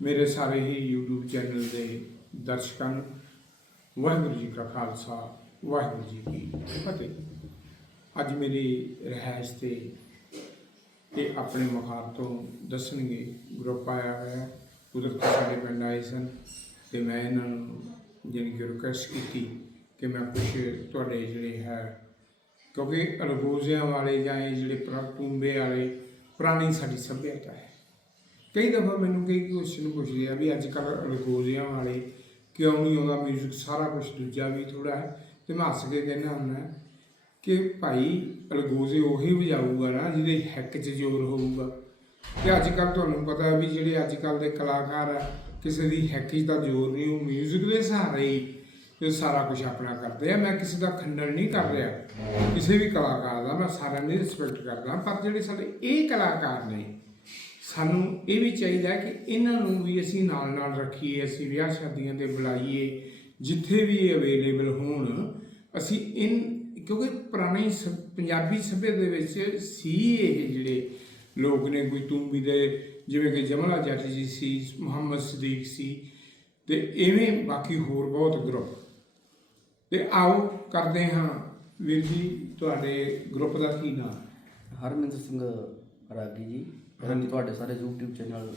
ਮੇਰੇ ਸਾਰੇ ਹੀ YouTube channel ਦੇ ਦਰਸ਼ਕਾਂ ਨੂੰ ਵਾਹਿਗੁਰੂ ਜੀ ਕਾ ਖਾਲਸਾ, ਵਾਹਿਗੁਰੂ ਜੀ ਕੀ ਫਤਿਹ ਅੱਜ ਮੇਰੀ ਰਿਹਾਇਸ਼ ਤੇ ਇਹ ਆਪਣੇ ਮੁਖਾਰ ਤੋਂ ਦੱਸਣਗੇ ਗਰੁੱਪ ਆਇਆ ਹੋਇਆ ਹੈ। ਕੁਦਰਤੀ ਸਾਡੇ ਪਿੰਡ ਆਏ ਸਨ ਤੇ ਮੈਂ ਇਹਨਾਂ ਨੂੰ ਜਾਣੀ ਕਿ ਰਿਕਵੈਸਟ ਕੀਤੀ ਕਿ ਮੈਂ ਕੁਝ ਤੁਹਾਡੇ ਜਿਹੜੇ ਹੈ, ਕਿਉਂਕਿ ਅਲਗੋਜ਼ਿਆਂ ਵਾਲੇ ਜਾਂ ਇਹ ਜਿਹੜੇ ਪ੍ਰਤੂੰਬੇ ਵਾਲੇ, ਪੁਰਾਣੀ ਸਾਡੀ ਸੱਭਿਅਤਾ ਹੈ ਕਈ ਦਫਾ ਮੈਨੂੰ ਕਈ ਕੁਐਸਚਨ ਪੁੱਛਦੇ ਆ ਵੀ ਅੱਜ ਕੱਲ ਅਲਗੋਜ਼ਿਆਂ ਵਾਲੇ ਕਿਉਂ ਨਹੀਂ ਆਉਂਦਾ ਮਿਊਜ਼ਿਕ ਸਾਰਾ ਕੁਝ ਦੂਜਾ ਵੀ ਥੋੜਾ ਤੇ ਮੈਂ ਹੱਸ ਕੇ ਕਹਿੰਦਾ ਹੁੰਦਾ ਕਿ ਭਾਈ ਅਲਗੋਜ਼ੇ ਉਹੀ ਵਜਾਊਗਾ ਨਾ ਜਿਹਦੇ ਹੱਕ 'ਚ ਜ਼ੋਰ ਹੋਊਗਾ। ਤੇ ਅੱਜ ਕੱਲ ਤੁਹਾਨੂੰ ਪਤਾ ਵੀ ਜਿਹੜੇ ਅੱਜ ਕੱਲ ਦੇ ਕਲਾਕਾਰ ਆ, ਕਿਸੇ ਦੀ ਹੈਕੀ ਤਾਂ ਜ਼ੋਰ ਨਹੀਂ ਉਹ ਮਿਊਜ਼ਿਕ ਦੇ ਸਹਾਰੇ ਹੀ ਇਹ ਸਾਰਾ ਕੁਝ ਆਪਣਾ ਕਰਦੇ ਆ। ਮੈਂ ਕਿਸੇ ਦਾ ਖੰਡਨ ਨਹੀਂ ਕਰ ਰਿਹਾ, ਕਿਸੇ ਵੀ ਕਲਾਕਾਰ ਦਾ ਮੈਂ ਸਾਰਿਆਂ ਦੀ ਰਿਸਪੈਕਟ ਕਰਦਾ, ਪਰ ਜਿਹੜੇ ਸਾਡੇ ਇਹ ਕਲਾਕਾਰ ਨੇ ਸਾਨੂੰ ਇਹ ਵੀ ਚਾਹੀਦਾ ਕਿ ਇਹਨਾਂ ਨੂੰ ਵੀ ਅਸੀਂ ਨਾਲ ਨਾਲ ਰੱਖੀਏ, ਅਸੀਂ ਵਿਆਹ ਸ਼ਾਦੀਆਂ ਤੇ ਬੁਲਾਈਏ, ਜਿੱਥੇ ਵੀ ਇਹ ਅਵੇਲੇਬਲ ਹੋਣ, ਅਸੀਂ ਇਨ, ਕਿਉਂਕਿ ਪੁਰਾਣੀ ਸ- ਪੰਜਾਬੀ ਸਭਿਅਤਾ ਦੇ ਵਿੱਚ ਸੀ ਇਹ ਜਿਹੜੇ ਲੋਕ ਨੇ, ਕੋਈ ਤੂੰਬੀ ਦੇ, ਜਿਵੇਂ ਕਿ ਜਮਲਾ ਜੱਟ ਜੀ ਸੀ, ਮੁਹੰਮਦ ਸਦੀਕ ਸੀ, ਤੇ ਐਵੇਂ ਬਾਕੀ ਹੋਰ ਬਹੁਤ ਗਰੁੱਪ ਤੇ ਆਓ ਕਰਦੇ ਹਾਂ ਵੀਰ ਜੀ, ਤੁਹਾਡੇ ਗਰੁੱਪ ਦਾ ਕੀ ਨਾਮ? ਹਰਮਿੰਦਰ ਸਿੰਘ ਰਾਗੀ ਜੀ ਹਾਂਜੀ। ਤੁਹਾਡੇ ਸਾਰੇ YouTube ਚੈਨਲ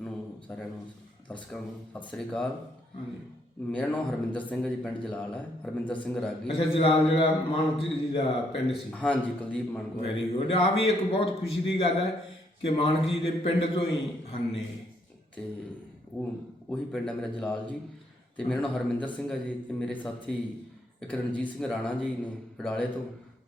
ਨੂੰ ਸਾਰਿਆਂ ਨੂੰ ਦਰਸ਼ਕਾਂ ਨੂੰ ਸਤਿ ਸ੍ਰੀ ਅਕਾਲ। ਹਾਂਜੀ। ਮੇਰਾ ਨਾਮ ਹਰਮਿੰਦਰ ਸਿੰਘ ਹੈ ਜੀ ਪਿੰਡ ਜਲਾਲ ਹੈ। ਹਰਮਿੰਦਰ ਸਿੰਘ ਰਾਗੀ ਅੱਛਾ ਜਲਾਲ ਜਿਹੜਾ ਮਾਨਕ ਜੀ ਦਾ ਪਿੰਡ ਸੀ? ਹਾਂਜੀ ਕੁਲਦੀਪ ਮਾਨਕੋ ਵੈਰੀ ਗੁੱਡ ਆ ਵੀ ਇੱਕ ਬਹੁਤ ਖੁਸ਼ੀ ਦੀ ਗੱਲ ਹੈ ਕਿ ਮਾਨਕ ਜੀ ਦੇ ਪਿੰਡ ਤੋਂ ਹੀ ਹਨ ਨੇ ਤੇ ਉਹ ਉਹੀ ਪਿੰਡ ਹੈ ਮੇਰਾ ਜਲਾਲ ਜੀ। ਤੇ ਮੇਰਾ ਨਾਮ ਹਰਮਿੰਦਰ ਸਿੰਘ ਹੈ ਜੀ ਤੇ ਮੇਰੇ ਸਾਥੀ ਇੱਕ ਰਣਜੀਤ ਸਿੰਘ ਰਾਣਾ ਜੀ ਨੇ ਪੜਾਲੇ ਤੋਂ।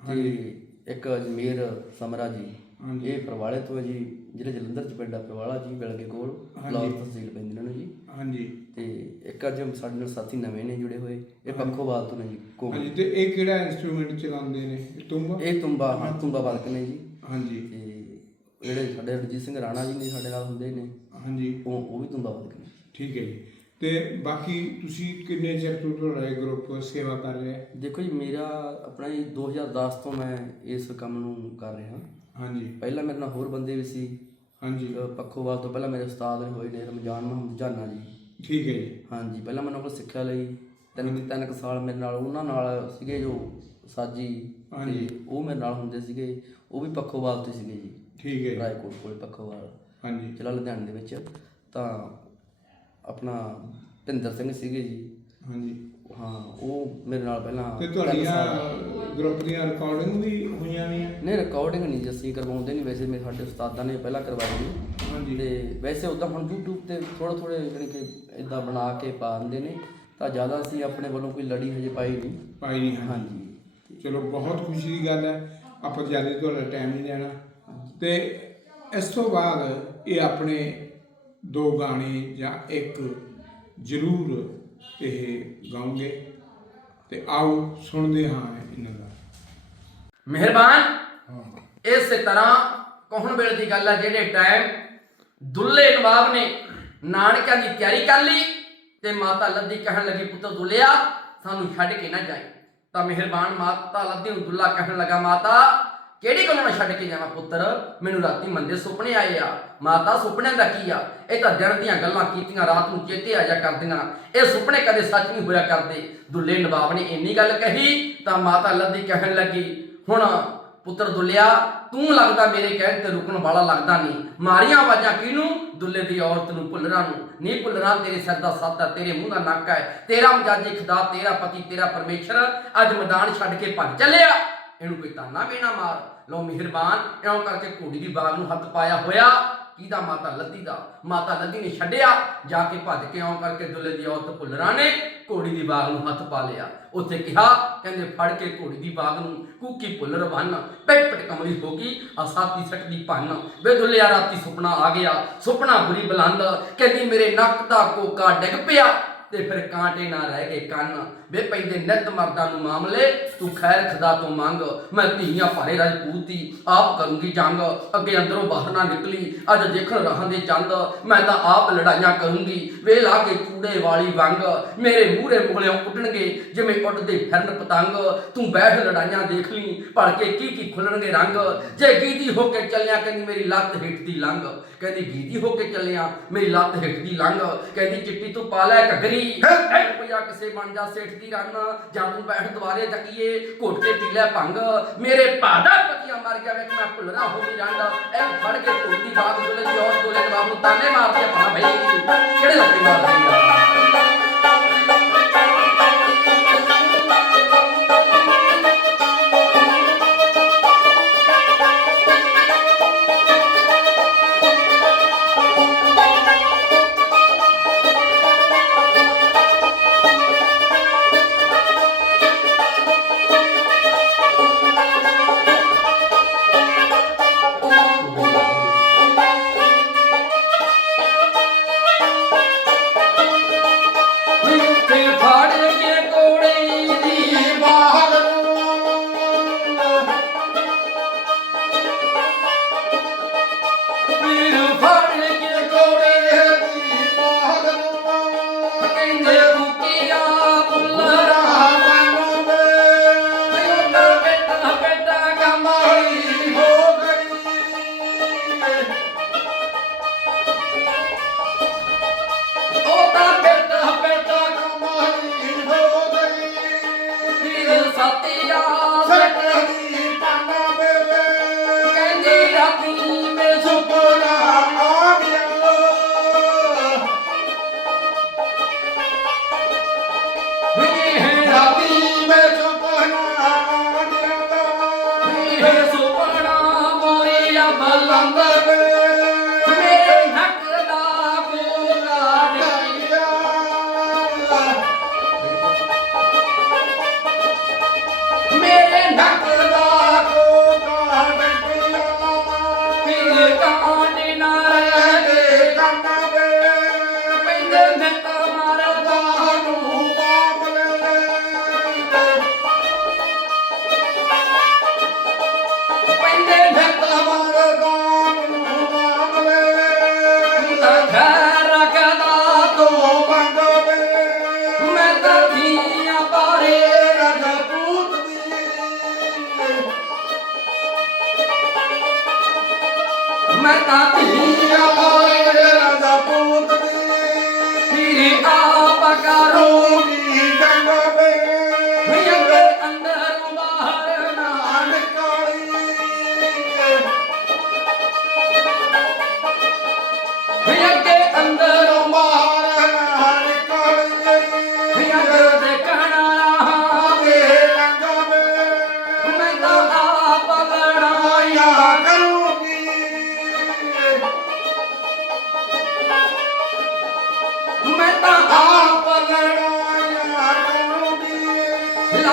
ਤੇ ਇੱਕ ਅਜਮੇਰ ਸਮਰਾ ਜੀ। ਹਾਂਜੀ। ਇਹ ਪਰਵਾਲੇ ਤੋਂ ਹੈ ਜੀ ਜਿਹੜੇ ਜਲੰਧਰ ਚ ਪਿੰਡ ਆ ਪਰਵਾਲਾ ਜੀ ਬਿਲਗੇ ਕੋਲ। ਬਲਾਕ ਤਹਿਸੀਲ ਪੈਂਦੀ ਇਹਨਾਂ ਨੂੰ ਜੀ। ਹਾਂਜੀ। ਤੇ ਇੱਕ ਅੱਜ ਸਾਡੇ ਨਾਲ ਸਾਥੀ ਨਵੇਂ ਨੇ ਜੁੜੇ ਹੋਏ ਇਹ ਪੱਖੋਵਾਲ ਤੋਂ ਨੇ ਜੀ ਹਾਂਜੀ ਤੇ ਇਹ ਕਿਹੜਾ ਇਨਸਟਰੂਮੈਂਟ ਚਲਾਉਂਦੇ ਨੇ? ਤੁੰਬਾ? ਇਹ ਤੁੰਬਾ ਹਾਂ ਤੁੰਬਾ ਵਾਦਕ ਨੇ ਜੀ। ਹਾਂਜੀ। ਤੇ ਜਿਹੜੇ ਸਾਡੇ ਰਣਜੀਤ ਸਿੰਘ ਰਾਣਾ ਜੀ ਨੇ ਸਾਡੇ ਨਾਲ ਹੁੰਦੇ ਨੇ ਹਾਂਜੀ। ਉਹ ਉਹ ਵੀ ਤੁੰਬਾ ਵਾਦਕ ਨੇ। ਠੀਕ ਹੈ ਜੀ। ਤੇ ਬਾਕੀ ਤੁਸੀਂ ਕਿੰਨੇ ਚਿਰ ਤੋਂ ਤੁਹਾਡਾ ਗਰੁੱਪ ਸੇਵਾ ਕਰ ਰਿਹਾ? ਦੇਖੋ ਜੀ ਮੇਰਾ ਆਪਣਾ ਜੀ 2010 ਤੋਂ ਮੈਂ ਇਸ ਕੰਮ ਨੂੰ ਕਰ ਰਿਹਾ। ਹਾਂਜੀ। ਪਹਿਲਾਂ ਮੇਰੇ ਨਾਲ ਹੋਰ ਬੰਦੇ ਵੀ ਸੀ। ਹਾਂਜੀ। ਅ, ਪੱਖੋਵਾਲ ਤੋਂ ਪਹਿਲਾਂ ਮੇਰੇ ਉਸਤਾਦ ਹੋਏ ਨੇ ਰਮਜ਼ਾਨ ਮੁਹੰਮਦ ਜਾਨਾ ਜੀ। ਠੀਕ ਹੈ ਜੀ। ਹਾਂਜੀ ਪਹਿਲਾਂ ਮੈਂ ਉਹਨਾਂ ਕੋਲ ਸਿੱਖਿਆ ਲਈ। ਤਿੰਨ ਤਿੰਨ ਕੁ ਸਾਲ ਮੇਰੇ ਨਾਲ ਉਹਨਾਂ ਨਾਲ ਸੀਗੇ ਜੋ ਸਾਜੀ। ਹਾਂਜੀ। ਤੇ ਉਹ ਮੇਰੇ ਨਾਲ ਹੁੰਦੇ ਸੀਗੇ। ਉਹ ਵੀ ਪੱਖੋਵਾਲ ਤੋਂ ਸੀਗੇ ਜੀ। ਠੀਕ ਹੈ ਜੀ। ਰਾਏਕੋਟ ਕੋਲੇ ਪੱਖੋਵਾਲ ਹਾਂਜੀ। ਜ਼ਿਲ੍ਹਾ ਲੁਧਿਆਣਾ ਦੇ ਵਿੱਚ। ਤਾਂ ਆਪਣਾ ਭਿੰਦਰ ਸਿੰਘ ਸੀਗੇ ਜੀ। ਹਾਂਜੀ। ਮੇਰੇ ਨਾਲ ਪਹਿਲਾਂ ਤੇ ਤੁਹਾਡੀਆਂ ਗਰੁੱਪ ਦੀਆਂ ਰਿਕਾਰਡਿੰਗ ਵੀ ਹੋਈਆਂ ਨੇ? ਨਹੀਂ ਰਿਕਾਰਡਿੰਗ ਨਹੀਂ ਜੀ ਅਸੀਂ ਕਰਵਾਉਂਦੇ ਨਹੀਂ ਵੈਸੇ ਮੇਰੇ ਸਾਡੇ ਉਸਤਾਦਾਂ ਨੇ ਪਹਿਲਾਂ ਕਰਵਾਈ ਜੀ ਹਾਂਜੀ। ਤੇ ਵੈਸੇ ਉਦਾਂ ਹੁਣ YouTube ਤੇ ਥੋੜਾ ਥੋੜੇ ਜਿਹੜੇ ਕਿ ਇਦਾਂ ਬਣਾ ਕੇ ਪਾ ਦਿੰਦੇ ਨੇ ਤਾਂ ਜ਼ਿਆਦਾ ਅਸੀਂ ਆਪਣੇ ਵੱਲੋਂ ਕੋਈ ਲੜੀ ਹਜੇ ਪਾਈ ਨਹੀਂ। ਪਾਈ ਨਹੀਂ ਹਾਂਜੀ। ਚਲੋ ਬਹੁਤ ਖੁਸ਼ੀ ਦੀ ਗੱਲ ਹੈ ਆਪਾਂ ਜ਼ਿਆਦਾ ਤੁਹਾਡਾ ਟਾਈਮ ਨਹੀਂ ਲੈਣਾ। ਤੇ ਇਸ ਤੋਂ ਬਾਅਦ ਇਹ ਆਪਣੇ ਦੋ ਗਾਣੇ ਜਾਂ ਇੱਕ ਜ਼ਰੂਰ ਇਹ ਗਾਉਂਗੇ। ਤੇ ਆਓ ਸੁਣਦੇ ਹਾਂ ਇਹਨਾਂ ਦਾ। ਮਿਹਰਬਾਨ। ਇਸੇ ਤਰ੍ਹਾਂ ਕੌਣ ਵੇਲੇ ਦੀ ਗੱਲ ਹੈ ਜਿਹੜੇ ਟਾਈਮ ਦੁੱਲੇ ਨਵਾਬ ਨੇ ਨਾਨਕਿਆਂ ਦੀ ਤਿਆਰੀ ਕਰ ਲਈ ਤੇ ਮਾਤਾ ਲੱਦੀ ਕਹਿਣ ਲੱਗੀ ਪੁੱਤਰ ਦੁੱਲਿਆ ਸਾਨੂੰ ਛੱਡ ਕੇ ਨਾ ਜਾਈ। ਤਾਂ ਮਿਹਰਬਾਨ ਮਾਤਾ ਲੱਦੀ ਨੂੰ ਦੁੱਲਾ ਕਹਿਣ ਲੱਗਾ ਮਾਤਾ ਕਿਹੜੀ ਗੱਲੋਂ ਮੈਂ ਛੱਡ ਕੇ ਜਾਵਾਂ ਪੁੱਤਰ? ਮੈਨੂੰ ਰਾਤੀ ਮੰਦੇ ਸੁਪਨੇ ਆਏ ਆ। ਮਾਤਾ, ਸੁਪਨਿਆਂ ਦਾ ਕੀ ਆ? ਇਹ ਤਾਂ ਦਿਨ ਦੀਆਂ ਗੱਲਾਂ ਕੀਤੀਆਂ, ਰਾਤ ਨੂੰ ਚੇਤੇ ਆ ਜਾ ਕਰਦੀਆਂ। ਇਹ ਸੁਪਨੇ ਕਦੇ ਸੱਚ ਨਹੀਂ ਹੋਇਆ ਕਰਦੇ। ਦੁੱਲੇ ਨਵਾਬ ਨੇ ਇੰਨੀ ਗੱਲ ਕਹੀ, ਤਾਂ ਮਾਤਾ ਲੱਦੀ ਕਹਿਣ ਲੱਗੀ, ਹੁਣ ਪੁੱਤਰ ਦੁੱਲਿਆ, ਤੂੰ ਲੱਗਦਾ ਮੇਰੇ ਕਹਿਣ ਤੇ ਰੁਕਣ ਵਾਲਾ ਲੱਗਦਾ ਨਹੀਂ। ਮਾਰੀਆਂ ਆਵਾਜ਼ਾਂ ਕਿਹਨੂੰ? ਦੁੱਲੇ ਦੀ ਔਰਤ ਨੂੰ ਭੁੱਲਣਾ ਨੂੰ। ਨਹੀਂ ਭੁੱਲਣਾ ਤੇਰੇ ਸਿਰ ਦਾ ਸੱਤ ਹੈ ਤੇਰੇ ਮੂੰਹ ਦਾ ਨੱਕ ਹੈ। ਤੇਰਾ ਮਜਾਜੀ ਖੁਦਾ, ਤੇਰਾ ਪਤੀ, ਤੇਰਾ ਪਰਮੇਸ਼ਰ ਅੱਜ ਮੈਦਾਨ ਛੱਡ ਕੇ ਭੱਜ ਚੱਲਿਆ। ਇਹਨੂੰ ਕੋਈ ਤਾਨਾ ਵੀ ਨਾ ਮਾਰ। ਲੋ ਮਿਹਰਬਾਨ, ਇਉਂ ਕਰਕੇ ਘੋੜੀ ਦੀ ਬਾਗ ਨੂੰ ਹੱਥ ਪਾਇਆ ਹੋਇਆ। ਕਿਹਦਾ ਮਾਤਾ ਲੱਦੀ ਦਾ? ਮਾਤਾ ਲੱਦੀ ਨੇ ਛੱਡਿਆ। ਜਾ ਕੇ ਭੱਜ ਕੇ ਇਉਂ ਕਰਕੇ ਦੁੱਲੇ ਦੀ ਔਰਤ ਭੁੱਲਰਾਂ ਨੇ ਘੋੜੀ ਦੀ ਬਾਗ ਨੂੰ ਹੱਥ ਪਾ ਲਿਆ। ਉੱਥੇ ਕਿਹਾ, ਕਹਿੰਦੇ ਫੜ ਕੇ ਘੋੜੀ ਦੀ ਬਾਗ ਨੂੰ, ਕੂਕੀ ਭੁੱਲਰ ਬੰਨ। ਪੈਟ ਪਿੱਟ ਕਮਲੀ ਹੋ ਗਈ ਆ ਸਾਥੀ ਸਕਦੀ ਭੰਨ। ਵੇ ਦੁੱਲਿਆ, ਰਾਤੀ ਸੁਪਨਾ ਆ ਗਿਆ। ਸੁਪਨਾ ਬੁਰੀ ਬਲੰਦ। ਕਹਿੰਦੀ, ਮੇਰੇ ਨੱਕ ਦਾ ਕੋਕਾ ਡਿੱਗ ਪਿਆ ਤੇ ਫਿਰ ਕਾਂਟੇ ਨਾ ਰਹਿ ਗਏ ਕੰਨ। ਵੇ ਪੈਂਦੇ ਨਿਤ ਮਰਦਾਂ ਨੂੰ ਮਾਮਲੇ ਤੂੰ ਖੈਰ ਖੁਦਾ ਤੋਂ ਮੰਗ ਮੈਂ ਧੀਆਂ ਭਾਰੇ ਰਾਜਪੂਤ ਆਪ ਕਰੂੰਗੀ ਜੰਗ ਅੱਗੇ ਅੰਦਰੋਂ ਬਾਹਰ ਨਾ ਨਿਕਲੀ ਅੱਜ ਦੇਖਣ ਰਹਾਂ ਦੇ ਚੰਦ ਮੈਂ ਤਾਂ ਆਪ ਲੜਾਈਆਂ ਕਰੂੰਗੀ ਵੇ ਲਾ ਕੇ ਕੂੜੇ ਵਾਲੀ ਵੰਗ ਮੇਰੇ ਮੂਹਰੇ ਮੁਗਲਿਆਂ ਉੱਡਣਗੇ ਜਿਵੇਂ ਉੱਡਦੇ ਫਿਰਨ ਪਤੰਗ ਤੂੰ ਬੈਠ ਲੜਾਈਆਂ ਦੇਖ ਲਈ ਭੜ ਕੇ ਕੀ ਕੀ ਖੁੱਲਣਗੇ ਰੰਗ ਜੇ ਗੀਦੀ ਹੋ ਕੇ ਚੱਲਿਆ ਕਹਿੰਦੀ ਮੇਰੀ ਲੱਤ ਹੇਠ ਦੀ ਲੰਘ ਕਹਿੰਦੀ ਗੀਦੀ ਹੋ ਕੇ ਚੱਲਿਆ ਮੇਰੀ ਲੱਤ ਹੇਠ ਦੀ ਲੰਘ ਕਹਿੰਦੀ ਚਿੱਟੀ ਤੂੰ ਪਾ ਲੈ ਘਗਰੀ ਐ ਰੁਪਿਆ ਕਿਸੇ ਬਣ ਜਾ ਸੇਠ ਦੀ ਰੰਨ ਜਾਂ ਤੂੰ ਬੈਠ ਦੁਆਰੇ ਤੱਕੀਏ ਘੁੱਟ ਕੇ ਪੀ ਲੈ ਭੰਗ। ਮੇਰੇ ਭਾਦਾ ਪਤੀਆ ਮਰ ਗਿਆ ਵੇਖ ਮੈਂ ਭੁੱਲਣਾ ਹੋ ਨਹੀਂ ਜਾਂਦਾ। ਐ ਫੜ ਕੇ ਧੁੱਤੀ ਬਾਗ ਦੁਲੇ ਦੀ ਔਰ ਦੁਲੇ ਜਵਾਬ ਨੂੰ ਤਾਨੇ ਮਾਰਦੇ ਪਾ ਭਈ ਕਿਹੜੇ ਲੱਤੀ ਮਾਰਦੀ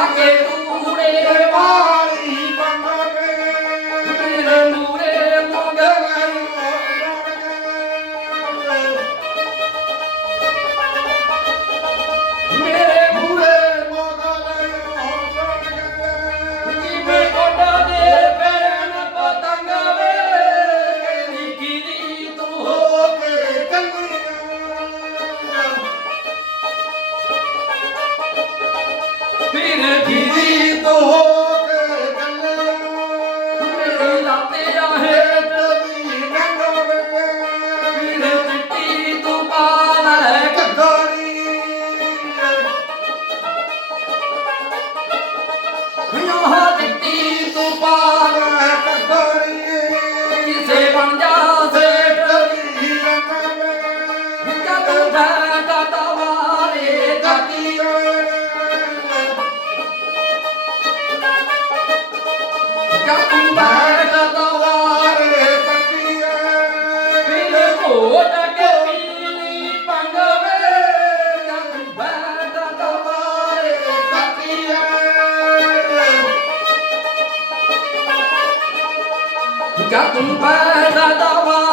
ਅੱਗੇ ਕੇ ਫਿਰ ਕੀਰੀ Gato um pé da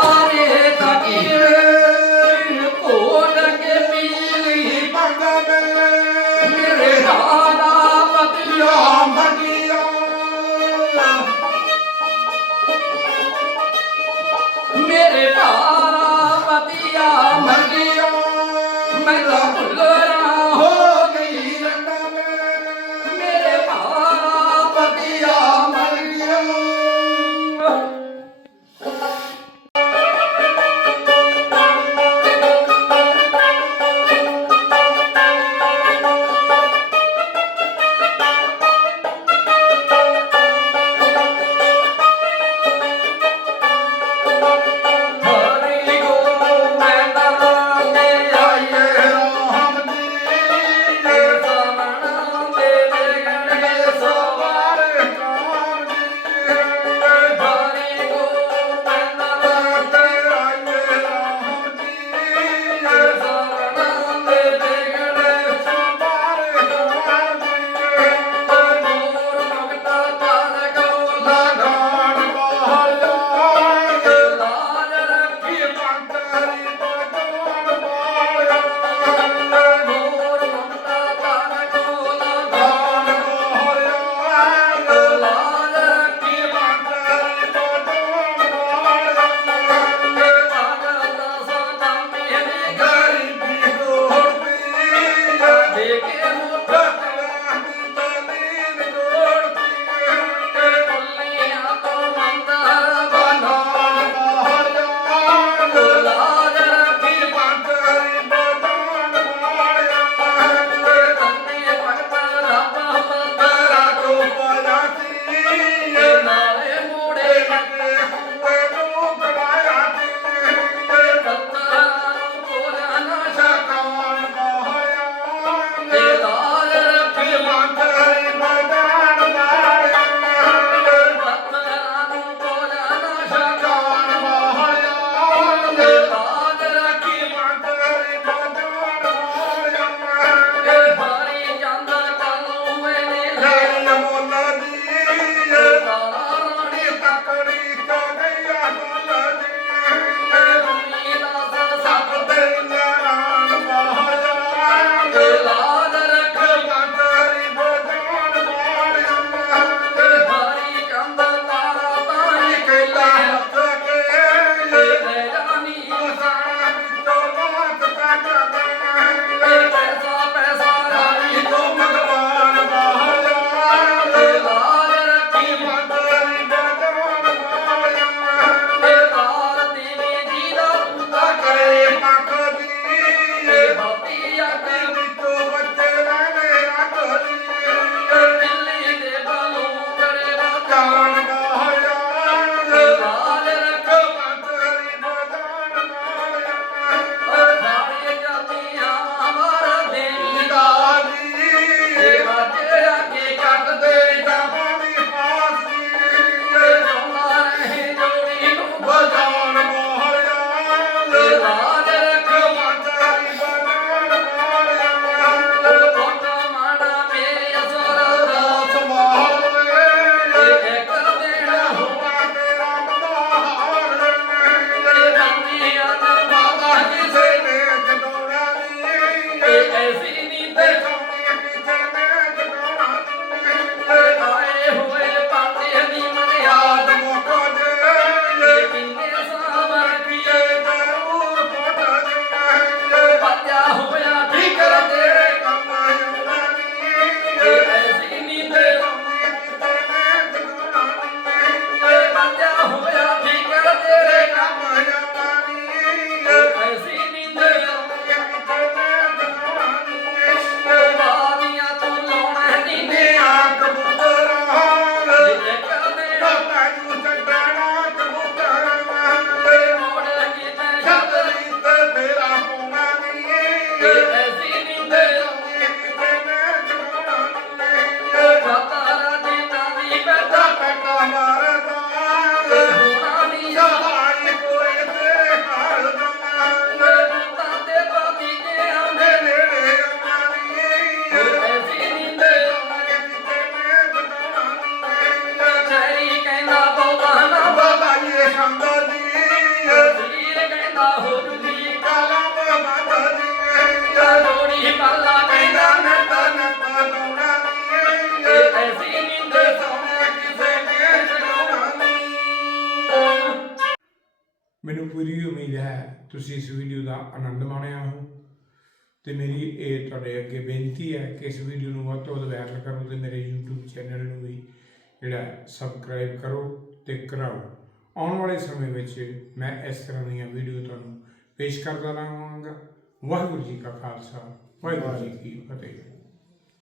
ਤੁਸੀਂ ਇਸ ਵੀਡੀਓ ਦਾ ਆਨੰਦ ਮਾਣਿਆ ਹੋ। ਤੇ ਮੇਰੀ ਇਹ ਤੁਹਾਡੇ ਅੱਗੇ ਬੇਨਤੀ ਹੈ ਕਿ ਇਸ ਵੀਡੀਓ ਨੂੰ ਵੱਧ ਤੋਂ ਵੱਧ ਵਾਇਰਲ ਕਰੋ ਤੇ ਮੇਰੇ YouTube ਚੈਨਲ ਨੂੰ ਵੀ ਜਿਹੜਾ ਸਬਸਕ੍ਰਾਈਬ ਕਰੋ ਤੇ ਕਰਾਓ। ਆਉਣ ਵਾਲੇ ਸਮੇਂ ਵਿੱਚ ਮੈਂ ਇਸ ਤਰ੍ਹਾਂ ਦੀਆਂ ਵੀਡੀਓ ਤੁਹਾਨੂੰ ਪੇਸ਼ ਕਰਦਾ ਰਹਾਂਗਾ। ਵਾਹਿਗੁਰੂ ਜੀ ਕਾ ਖਾਲਸਾ, ਵਾਹਿਗੁਰੂ ਜੀ ਕੀ ਫਤਿਹ।